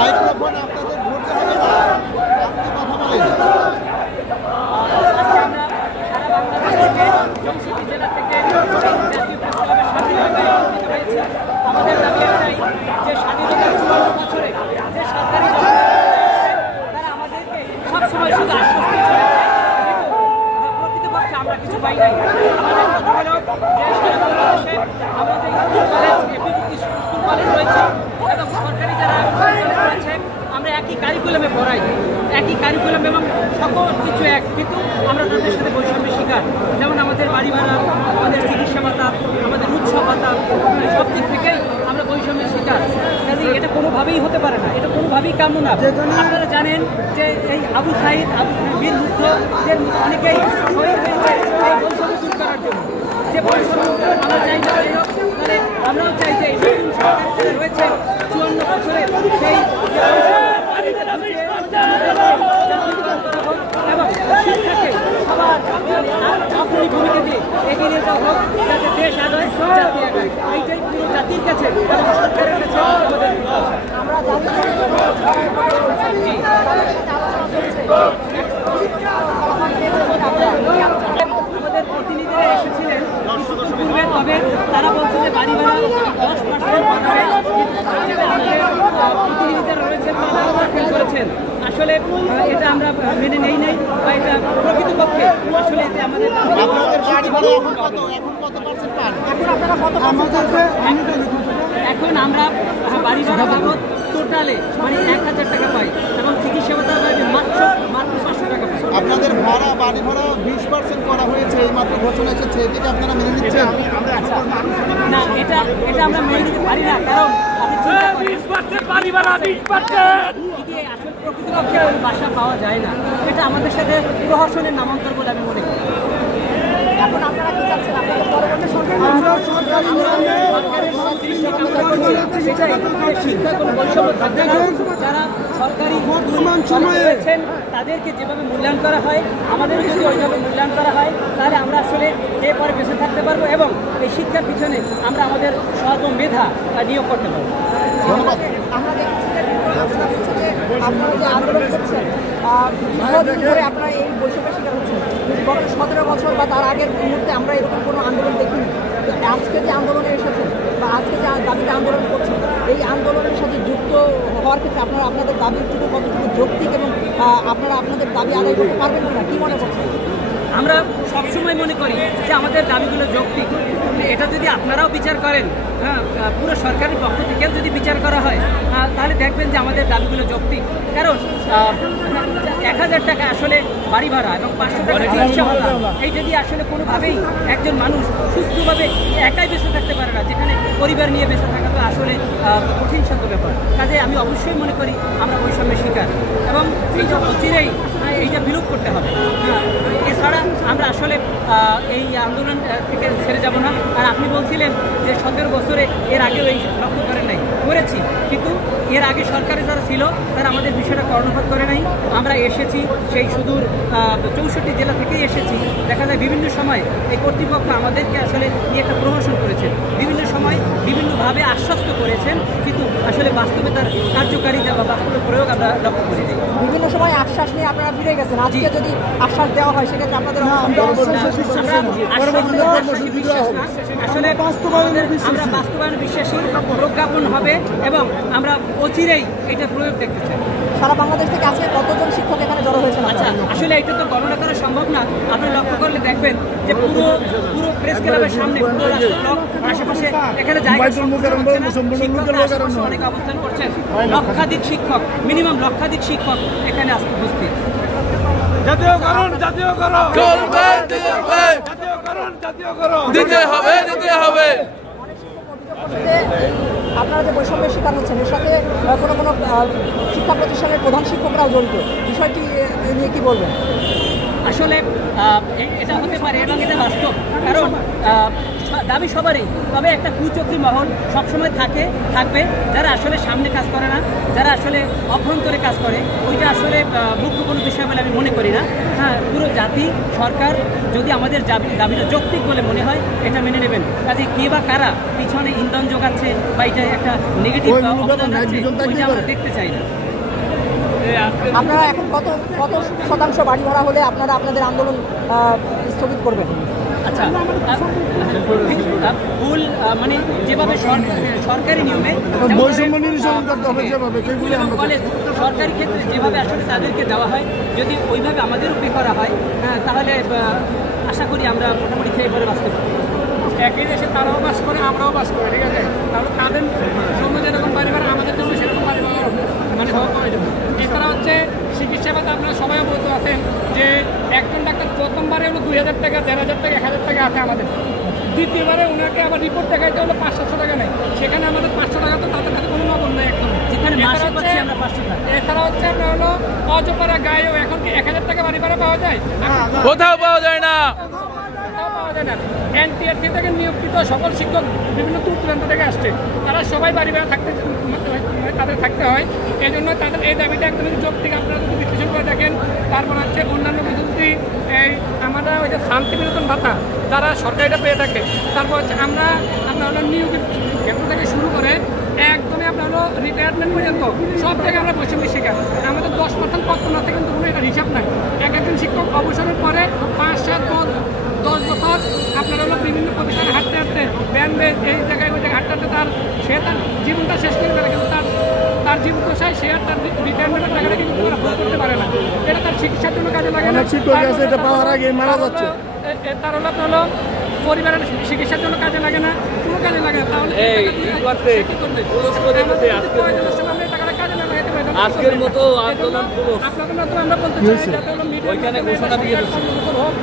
Microphone আপনাদের ধরতে হবে না, আপনি কথা বলেন। আমাদের দাবি একটাই যে স্বাধীনতার ৫৪ বছরে যে সরকারি তারা আমাদেরকে সবসময় শুধু আশ্বস্ত প্রকৃতপক্ষে আমরা কিছু পাই নাই। আমাদের কথা হলো যে সারা বাংলাদেশে আমাদের school college ABVP school college রয়েছে এবং সরকারি যারা রয়েছে আমরা একই কারিকুলামে পড়াই, একই কারিকুলাম এবং সকল কিছু এক, কিন্তু আমরা তাদের সাথে বৈষম্যের শিকার। যেমন আমাদের বাড়ি ভাড়া, আমাদের চিকিৎসা ভাতা, আমাদের উৎসব ভাতা, সব দিক থেকেই আমরা বৈষম্যের শিকার। কাজে এটা কোনোভাবেই হতে পারে না, এটা কোনোভাবেই কাম্য না। আপনারা জানেন যে এই আবু সাইদ, বীর বুদ্ধদের অনেকেই শহীদ হয়েছে এই বৈষম্য দূর করার জন্য। যে বৈষম্য আমরা চাই না, তাহলে আমরাও চাই যে নতুন সরকার রয়েছে ৫৪ বছরে সেই এবং শিক্ষাকে সবার আপনারই ভূমিকা দিয়ে এগিয়ে নিয়ে যাওয়া হোক, যাতে দেশ আগায়, জাতি আগায়। এইটাই পুরো জাতির কাছে এবং সরকারের কাছে আমাদের আমাদের প্রতিনিধিরা এসেছিলেন পূর্বে, তবে তারা বলছে যে বাড়ি ভাড়া 10% বাড়াবে, প্রতিনিধিরা রয়েছেন তারাও দাখিল করেছেন। আসলে এটা আমরা মেনে নেই নাই, বা এটা প্রকৃতপক্ষে আসলে এতে আমাদের এখন আমরা বাড়ি ভাড়া বাবদ টোটালে মানে ১,০০০ টাকা পাই এবং চিকিৎসা ভাতা মাত্র ৫০০ টাকা পাই। আপনাদের ভাড়া বাড়ি ভাড়া 20% করা হয়েছে, এই মাত্র ঘোষণা এসেছে, এটাকে আপনারা মেনে নিচ্ছেন? না, এটা আমরা মেনে নিতে পারি না, কারণ আসলে প্রকৃতপক্ষে বাসা পাওয়া যায় না। এটা আমাদের সাথে প্রহসনের নামান্তর বলে আমি মনে করি। এখন আপনারা কি চাচ্ছেন? আপনাদের পরবর্তী শিক্ষা কোনো বৈষম্য থাকবে না। যারা সরকারি রয়েছেন তাদেরকে যেভাবে মূল্যায়ন করা হয়, আমাদের যদি ওইভাবে মূল্যায়ন করা হয়, তাহলে আমরা আসলে এ পরে বেঁচে থাকতে পারবো এবং এই শিক্ষার পিছনে আমরা আমাদের সর্ব মেধা নিয়োগ করতে পারবো। আমরা দেখছি যে আপনারা যে আন্দোলন করছেন, দীর্ঘদিন ধরে আপনারা এই বৈষম্যের শিকার হচ্ছেন। গত ১৭ বছর বা তার আগের মুহূর্তে আমরা এরকম কোনো আন্দোলন দেখিনি। আজকে যে আন্দোলনে এসেছেন বা আজকে যে দাবিতে আন্দোলন করছেন, এই আন্দোলনের সাথে যুক্ত হওয়ার ক্ষেত্রে আপনারা আপনাদের দাবিটুকু কতটুকু যৌক্তিক এবং আপনারা আপনাদের দাবি আদায় করতে পারবেন কিনা, কী মনে করছেন? আমরা সবসময় মনে করি যে আমাদের দাবিগুলো যৌক্তিক। এটা যদি আপনারাও বিচার করেন, হ্যাঁ, পুরো সরকারের পক্ষ থেকেও যদি বিচার করা হয়, তাহলে দেখবেন যে আমাদের দাবিগুলো যৌক্তিক। কারণ ১,০০০ টাকা আসলে বাড়ি ভাড়া এবং ৫০০ টাকা চিকিৎসা ভাতা, এইটা দিয়ে আসলে কোনোভাবেই একজন মানুষ সুস্থভাবে একাই বেঁচে থাকতে পারে না, যেখানে পরিবার নিয়ে বেঁচে থাকা তো আসলে কঠিন সাধ্য ব্যাপার। কাজে আমি অবশ্যই মনে করি আমরা বৈষম্যের শিকার এবং এইটা অচিরেই এইটা বিলোপ করতে হবে। এছাড়া আমরা আসলে এই আন্দোলন থেকে ছেড়ে যাব না। আর আপনি বলছিলেন যে ১৭ বছরে এর আগেও এই লক্ষ্য করেন নাই, করেছি, কিন্তু এর আগে সরকারে যারা ছিল তারা আমাদের বিষয়টা কর্ণপাত করে নাই। আমরা এসেছি সেই সুদূর ৬৪ জেলা থেকেই এসেছি। দেখা যায় বিভিন্ন সময় এই কর্তৃপক্ষ আমাদেরকে আসলে নিয়ে একটা প্রহসন করেছেন, বিভিন্ন সময় বিভিন্নভাবে আশ্বস্ত করেছেন, কিন্তু আসলে বাস্তবে তার কার্যকারিতা বা বাস্তবের প্রয়োগ আমরা লক্ষ্য করি নাই। বিভিন্ন সময় আশ্বাস নিয়ে আপনারা ফিরে গেছেন, আজকে যদি আশ্বাস দেওয়া হয় সেক্ষেত্রে আপনাদের আসলে আমরা বাস্তবায়ন বিশ্বাসী, প্রজ্ঞাপন হবে এবং আমরা অচিরেই এটার প্রয়োগ দেখতে চাই। সারা বাংলাদেশ থেকে আজকে কতজন শিক্ষক এখানে জড়ো হয়েছে? আচ্ছা, আসলে এটা তো গণনা করা সম্ভব না। আপনি লক্ষ্য করলে দেখবেন যে পুরো প্রেস ক্লাবের সামনে পুরো রাস্তা আশেপাশে এখানে জায়গা অনেক অবস্থান করছেন। লক্ষাধিক শিক্ষক, মিনিমাম লক্ষাধিক শিক্ষক এখানে আসতে উপস্থিত। জাতীয়করণ চলবে, জাতীয়করণ দিতে হবে। আপনারা যে বৈষম্যের শিকার হচ্ছেন, এর সাথে কোনো শিক্ষা প্রতিষ্ঠানের প্রধান শিক্ষকরাও জড়িত, বিষয়টি নিয়ে কি বলবেন? আসলে এটা হতে পারে এবং এটা বাস্তব, কারণ দাবি সবারই, তবে একটা কুচক্রী মহল সবসময় থাকবে, যারা আসলে সামনে কাজ করে না, যারা আসলে অভ্যন্তরে কাজ করে, ওইটা আসলে মুখ্য কোনো বিষয় বলে আমি মনে করি না। হ্যাঁ, পুরো জাতি সরকার যদি আমাদের দাবিটা যৌক্তিক বলে মনে হয় এটা মেনে নেবেন। কাজে কে বা কারা পিছনে ইন্ধন যোগাচ্ছে বা এটা একটা নেগেটিভ অবদান আছে ওইটা আমরা দেখতে চাই না। আপনারা এখন কত শতাংশ বাড়ি ভাড়া হলে আপনারা আপনাদের আন্দোলন স্থগিত করবেন? আচ্ছা, ভুল মানে যেভাবে সরকারি নিয়মে কলেজ সরকারি ক্ষেত্রে যেভাবে আসলে তাদেরকে দেওয়া হয়, যদি ওইভাবে আমাদেরও পে করা হয় তাহলে আশা করি আমরা মোটামুটি খেয়ে পরে বাঁচতে পারি। একই দেশে তারাও বাস করে, আমরাও বাস করি, ঠিক আছে? তাহলে তাদের জন্য যেরকম বাড়ি ভাড়া আমাদের জন্য সেরকম বাড়ি ভাড়া মানে হওয়া প্রয়োজন। এছাড়া হচ্ছে চিকিৎসা ভাতা আপনারা সবাই অবগত আছেন যে একজন ডাক্তার প্রথমবারে হলো 2000 টাকা, 1500 টাকা, 1000 টাকা আছে আমাদের। দ্বিতীয়বারে ওনাকে আবার রিপোর্ট দেখাইতে হলো 500 টাকা নেয়, সেখানে আমাদের 500 টাকা তো তাদের কাছে কোনো নগদ নেই একদম। এছাড়া হচ্ছে আপনার হলো অজপাড়া গায়েও এখন কি 1000 টাকা বাড়ি ভাড়া পাওয়া যায়? কোথাও পাওয়া যায় না। এনটিআরসি থেকে নিয়োজিত সকল শিক্ষক বিভিন্ন দূর দূরান্ত থেকে আসছে, তারা সবাই বাড়ি ভাড়া তাদের থাকতে হয়। এই জন্য তাদের এই দাবিটা একদমই যৌক্তিক। আপনারা যদি বিশ্লেষণ করে দেখেন, তারপর হচ্ছে অন্যান্য কিছু যদি এই আমরা ওই যে শান্তি বিনোদন ভাতা যারা সরকারিটা পেয়ে থাকে, তারপর হচ্ছে আমরা আপনার হলো নিয়োগের ক্ষেত্র থেকে শুরু করে একদমই আপনার হলো রিটায়ারমেন্ট পর্যন্ত সব জায়গায় আমরা বৈষম্যের শিকার। আমাদের 10% পদ না থেকে কিন্তু কোনো এটা হিসাব নাই। একজন শিক্ষক অবসরের পরে 5, 7, 10 বছর আপনার হলো বিভিন্ন প্রতিষ্ঠানে হাঁটতে ব্যান এই জায়গায় ওই জায়গায় হাঁটতে তার জীবনটা শেষ করে ফেলে, কিন্তু তার জীবন দশায় সে আর তার রিটায়ারমেন্টের টাকাটা কিন্তু ভোগ করতে পারে না। এটা তার চিকিৎসার জন্য কাজে লাগে না, তার হলো আপনার হলো পরিবারের চিকিৎসার জন্য কাজে লাগে না, কোনো কাজে লাগে না। তাহলে আজকের মতো আন্দোলন আপনাদের মাধ্যমে আমরা বলতে চাই যাতে হলো মিডিয়া ওইখানে ঘোষণা দিয়ে হোক।